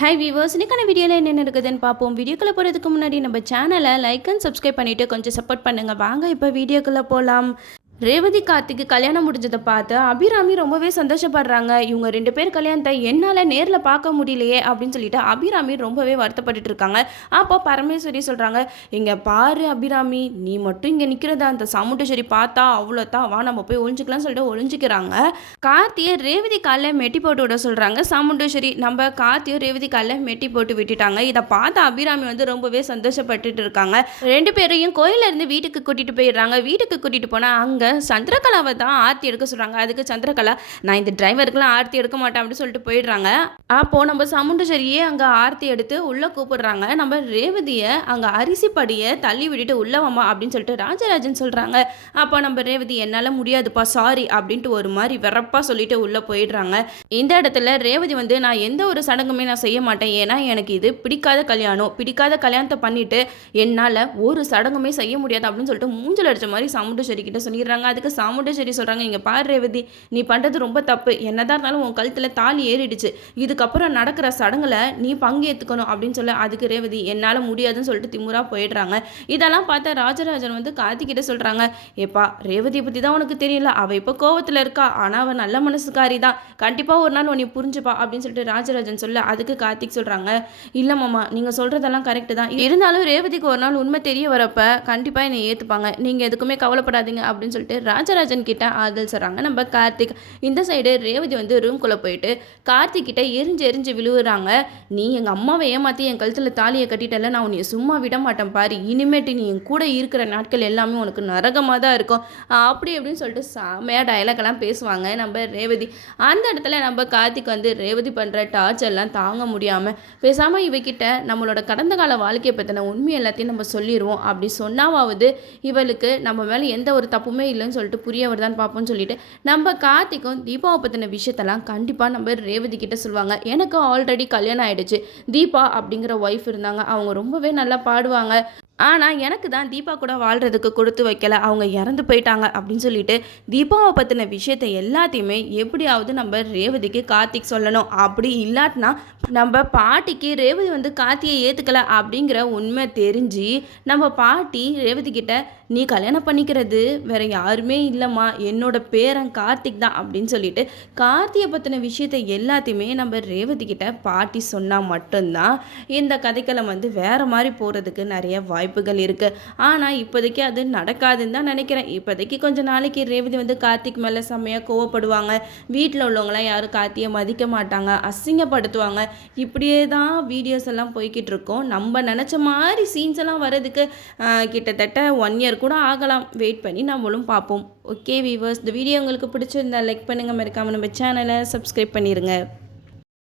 Hi viewers, இன்னைக்கான வீடியோவில் என்ன நடக்குதுன்னு பார்ப்போம். வீடியோக்குள்ளே போகிறதுக்கு முன்னாடி நம்ம சேனலை லைக் அண்ட் சப்ஸ்கிரைப் பண்ணிவிட்டு கொஞ்சம் சப்போர்ட் பண்ணுங்கள். வாங்க இப்போ வீடியோக்குள்ளே போகலாம். ரேவதி கார்த்திக்கு கல்யாணம் முடிஞ்சதை பார்த்து அபிராமி ரொம்பவே சந்தோஷப்படுறாங்க. இவங்க 2 பேர் கல்யாணத்தை என்னால் நேரில் பார்க்க முடியலையே அப்படின்னு சொல்லிட்டு அபிராமி ரொம்பவே வருத்தப்பட்டுட்டு இருக்காங்க. அப்போ பரமேஸ்வரி சொல்கிறாங்க, இங்கே பாரு அபிராமி, நீ மட்டும் இங்கே நிற்கிறதா அந்த சாமுண்டேஸ்வரி பார்த்தா அவ்வளோதான், வா நம்ம போய் ஒழிஞ்சிக்கலாம்னு சொல்லிட்டு ஒழிஞ்சிக்கிறாங்க. கார்த்தியை ரேவதி காலில் மெட்டி போட்டு விட சொல்கிறாங்க சாமுண்டேஸ்வரி. நம்ம கார்த்தியும் ரேவதி காலில் மெட்டி போட்டு விட்டுட்டாங்க. இதை பார்த்து அபிராமி வந்து ரொம்பவே சந்தோஷப்பட்டுட்டு இருக்காங்க. 2 பேரையும் கோயிலேருந்து வீட்டுக்கு கூட்டிகிட்டு போயிடுறாங்க. வீட்டுக்கு கூட்டிகிட்டு போனால் அங்கே சந்திரகலாவை தான் ஆர்த்தி எடுக்க சொல்கிறாங்க. அதுக்கு சந்திரகலா, நான் இந்த டிரைவருக்குலாம் ஆர்த்தி எடுக்க மாட்டேன் அப்படின்னு சொல்லிட்டு போயிடுறாங்க. அப்போது நம்ம சாமுண்டேஸ்வரியே அங்கே ஆர்த்தி எடுத்து உள்ளே கூப்பிடுறாங்க. நம்ம ரேவதியை அங்கே அரிசி படியை தள்ளி விட்டுட்டு உள்ளே வாமா அப்படின்னு சொல்லிட்டு ராஜராஜன் சொல்கிறாங்க. அப்போ நம்ம ரேவதி, என்னால் முடியாதுப்பா சாரி அப்படின்ட்டு ஒரு மாதிரி வெறப்பாக சொல்லிட்டு உள்ளே போயிடுறாங்க. இந்த இடத்துல ரேவதி வந்து, நான் எந்த ஒரு சடங்குமே நான் செய்ய மாட்டேன், ஏன்னா எனக்கு இது பிடிக்காத கல்யாணம், பிடிக்காத கல்யாணத்தை பண்ணிவிட்டு என்னால் ஒரு சடங்குமே செய்ய முடியாது அப்படின்னு சொல்லிட்டு மூஞ்சல் அடித்த மாதிரி சாமுண்டேஸ்வரி கிட்ட சொல்லிடுறாங்க. அதுக்கு சாமுண்டேஸ்வரி சொல்கிறாங்க, இங்கே பாரு ரேவதி, நீ பண்ணுறது ரொம்ப தப்பு, என்னதான் இருந்தாலும் உன் கழுத்தில் தாலி ஏறிடுச்சு, இதுக்கப்புறம் நடக்கிற சடங்குல நீ பங்கேற்றுக்கணும் அப்படின்னு சொல்ல. அதுக்கு ரேவதி, என்னால் முடியாதுன்னு சொல்லிட்டு திமுறா போயிடுறாங்க. இதெல்லாம் பார்த்தா ராஜராஜன் வந்து கார்த்திகிட்ட சொல்கிறாங்க, ஏப்பா ரேவதியை பற்றி தான் உனக்கு தெரியல, அவள் இப்போ கோவத்தில் இருக்கா, ஆனால் அவள் நல்ல மனசுக்காரி தான், கண்டிப்பாக ஒரு நாள் உன்னை புரிஞ்சுப்பா அப்படின்னு சொல்லிட்டு ராஜராஜன் சொல்ல. அதுக்கு கார்த்திக் சொல்கிறாங்க, இல்லை மாமா, நீங்கள் சொல்கிறதெல்லாம் கரெக்டு தான், இருந்தாலும் ரேவதிக்கு ஒரு நாள் உண்மை தெரிய வரப்ப கண்டிப்பாக என்னை ஏற்றுப்பாங்க, நீங்கள் எதுக்குமே கவலைப்படாதீங்க அப்படின்னு சொல்லிட்டு ராஜராஜன் கிட்ட ஆறுதல் சொல்கிறாங்க நம்ம கார்த்திக். இந்த சைடு ரேவதி வந்து ரூம்குள்ளே போயிட்டு கார்த்திக் கிட்ட எரிஞ்சு விழுவுறாங்க. நீ எங்கள் அம்மாவை ஏமாற்றி என் கழுத்தில் தாலியை கட்டிட்டல, நான் உன்னை சும்மா விட மாட்டேன் பாரு, இனிமேட்டு நீ என் கூட இருக்கிற நாட்கள் எல்லாமே உனக்கு நரகமாக தான் இருக்கும் அப்படி அப்படின்னு சொல்லிட்டு செம்மையாக டயலாக்லாம் பேசுவாங்க நம்ம ரேவதி. அந்த இடத்துல நம்ம கார்த்திக் வந்து ரேவதி பண்ணுற டார்ச்சர்லாம் தாங்க முடியாமல் பேசாமல் இவகிட்ட நம்மளோட கடந்த கால வாழ்க்கையை பற்றின உண்மை எல்லாத்தையும் நம்ம சொல்லிடுவோம், அப்படி சொன்னாவது இவளுக்கு நம்ம மேலே எந்த ஒரு தப்புமே இல்லைன்னு சொல்லிட்டு புரியவர் தான் பார்ப்போம்னு சொல்லிட்டு நம்ம கார்த்திக்கும் தீபாவை பற்றின விஷயத்தெல்லாம் கண்டிப்பாக நம்ம ரேவதி கிட்ட சொல்லுவாங்க. எனக்கு ஆல்ரெடி கல்யாணம் ஆகிடுச்சு, தீபா அப்படிங்கிற ஒய்ஃப் இருந்தாங்க, அவங்க ரொம்பவே நல்லா பாடுவாங்க, ஆனால் எனக்கு தான் தீபா கூட வாழ்கிறதுக்கு கொடுத்து வைக்கல, அவங்க இறந்து போயிட்டாங்க அப்படின்னு சொல்லிட்டு தீபாவை பற்றின விஷயத்தை எல்லாத்தையுமே எப்படியாவது நம்ம ரேவதிக்கு கார்த்திக் சொல்லணும். அப்படி இல்லாட்டினா நம்ம பாட்டிக்கு ரேவதி வந்து கார்த்தியை ஏற்றுக்கல அப்படிங்கிற உண்மை தெரிஞ்சு நம்ம பாட்டி ரேவதி கிட்ட, நீ கல்யாணம் பண்ணிக்கிறது வேற யாருமே இல்லைம்மா, என்னோட பேரன் கார்த்திக் தான் அப்படின்னு சொல்லிட்டு கார்த்தியை பற்றின விஷயத்தை எல்லாத்தையுமே நம்ம ரேவதி கிட்ட பாட்டி சொன்னால் மட்டும்தான் இந்த கதைக்களம் வந்து வேறு மாதிரி போகிறதுக்கு நிறைய வாய்ப்புகள் இருக்குது. ஆனால் இப்போதைக்கு அது நடக்காதுன்னு தான் நினைக்கிறேன். இப்போதைக்கு கொஞ்சம் நாளைக்கு ரேவதி வந்து கார்த்திக் மேலே செம்மையாக கோவப்படுவாங்க, வீட்டில் உள்ளவங்களாம் யாரும் கார்த்தியை மதிக்க மாட்டாங்க, அசிங்கப்படுத்துவாங்க, இப்படியே தான் வீடியோஸ் எல்லாம் போய்கிட்டு இருக்கோம். நம்ம நினச்ச மாதிரி சீன்ஸ் எல்லாம் வர்றதுக்கு கிட்டத்தட்ட 1 இயர் கூட ஆகலாம். வெயிட் பண்ணி நம்மளும் பார்ப்போம். ஓகே வீவர்ஸ், இந்த வீடியோ உங்களுக்கு பிடிச்சிருந்தா லைக் பண்ணுங்கள், மறக்காமல் நம்ம சேனலை சப்ஸ்கிரைப் பண்ணிடுங்க.